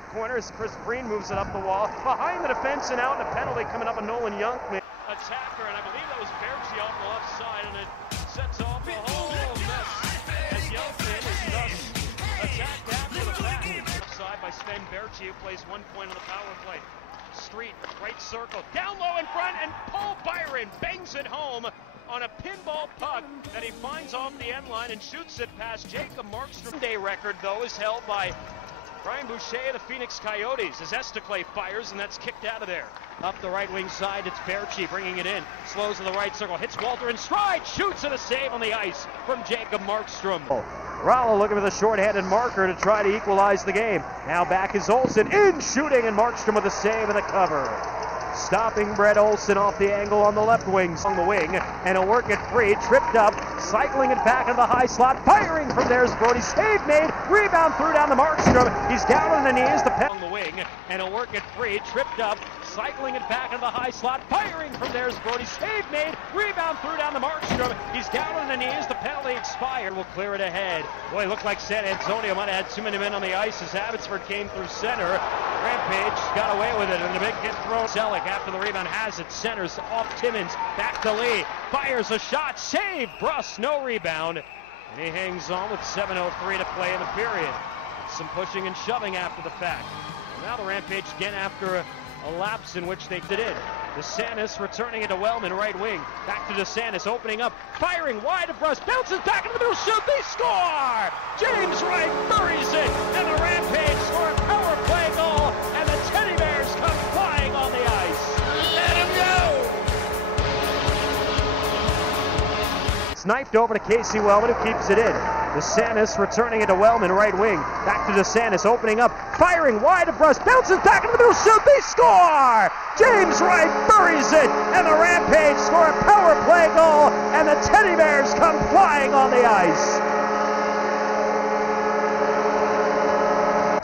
Corner as Chris Breen moves it up the wall, behind the defense and out, and a penalty coming up on Nolan Youngman. Attacker, and I believe that was Berchi off the left side, and it sets off a whole mess as Youngman is thus attacked after the fact. Left side by Sven Berchi, who plays 1 point on the power play. Street, right circle, down low in front, and Paul Byron bangs it home on a pinball puck that he finds off the end line and shoots it past Jacob Markstrom. Day record, though, is held by Brian Boucher of the Phoenix Coyotes as Estaclay fires, and that's kicked out of there. Up the right wing side, it's Berchi bringing it in. Slows in the right circle, hits Walter in stride, shoots, and a save on the ice from Jacob Markstrom. Rallo looking for the short-handed marker to try to equalize the game. Now back is Olsen in shooting, and Markstrom with a save and a cover. Stopping Brett Olsen off the angle on the left wing, on the wing, and he'll work it free, tripped up, cycling it back into the high slot, firing from there's Brody, save made, rebound through down to Markstrom, he's down on the knees, on the wing, and he'll work it free, tripped up, cycling it back into the high slot, firing from there's Brody, save made, rebound through down to Markstrom, he's down on the knees, the penalty expired, will clear it ahead. Boy, it looked like San Antonio might have had too many men on the ice as Abbotsford came through center. Rampage got away with it, and the big hit throw. Selleck after the rebound has it, centers off Timmins, back to Lee, fires a shot, save, Bruss, no rebound, and he hangs on with 7:03 to play in the period. Some pushing and shoving after the fact. Now the Rampage again after a lapse in which they did it. DeSantis returning it to Wellman, right wing. Back to DeSantis, opening up, firing wide of Bruss, bounces back into the middle, shoot, they score! James Wright buries it, and the Rampage score a power play goal, and the Teddy Bears come flying on the ice. Let him go! Sniped over to Casey Wellman, who keeps it in. DeSantis returning it to Wellman, right wing. Back to DeSantis, opening up, firing wide of Bruss, bounces back into the middle, shoot, they score! James Wright buries it, and the Rampage score a power play goal, and the Teddy Bears come flying on the ice.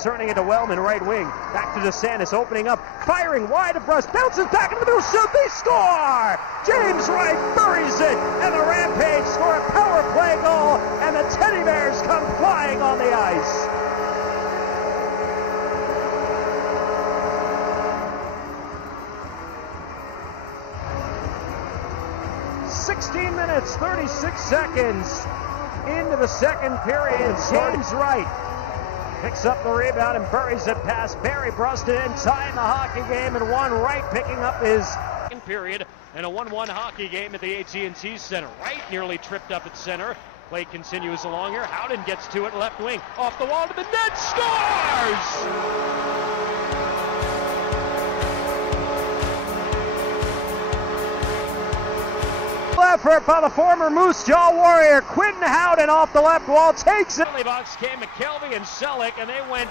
Turning it to Wellman, right wing. Back to DeSantis, opening up, firing wide of Bruss, bounces back into the middle, shoot, they score! James Wright buries it, and the Rampage score a power play goal, and the Teddy Bears come flying on the ice. "16 minutes, 36 seconds into the second period. James Wright picks up the rebound and buries it past Barry Bruston, tying the hockey game, and one Wright picking up his second period and a 1-1 hockey game at the AT&T Center. Wright nearly tripped up at center. Play continues along here. Howden gets to it, left wing, off the wall to the net, scores! Effort by the former Moose Jaw Warrior, Quinton Howden off the left wall, takes it. Box came McKelvey and Selleck, and they went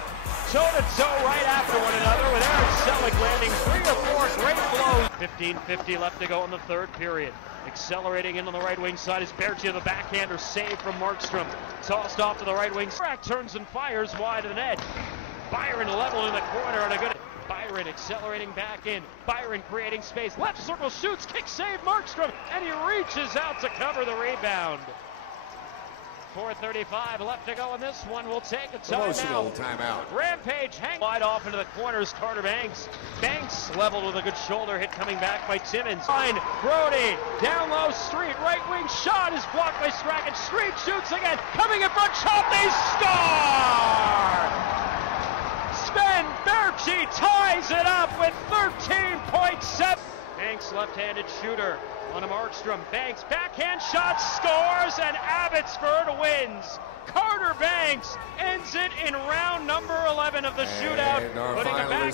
toe-to-toe right after one another, with Eric Selleck landing 3 or 4 great blows. 15:50 left to go in the third period. Accelerating into the right wing side is Berchi, the backhander, saved from Markstrom. Tossed off to the right wing. Rack turns and fires wide of the net. Byron level in the corner, and a good... Byron accelerating back in. Byron creating space. Left circle shoots, kick save Markstrom, and he reaches out to cover the rebound. 4:35 left to go in this one. We'll take a timeout. Rampage hang wide off into the corners. Carter Banks. Banks leveled with a good shoulder hit coming back by Timmins. Fine. Brody down low. Street right wing shot is blocked by Strackett. Street shoots again. Coming in front. Shot. They score! Sven Berchi ties it up with 13.7. Banks left-handed shooter on a Markstrom. Banks backhand shot, scores, and Abbotsford wins. Carter Banks ends it in round number 11 of the shootout, putting it back.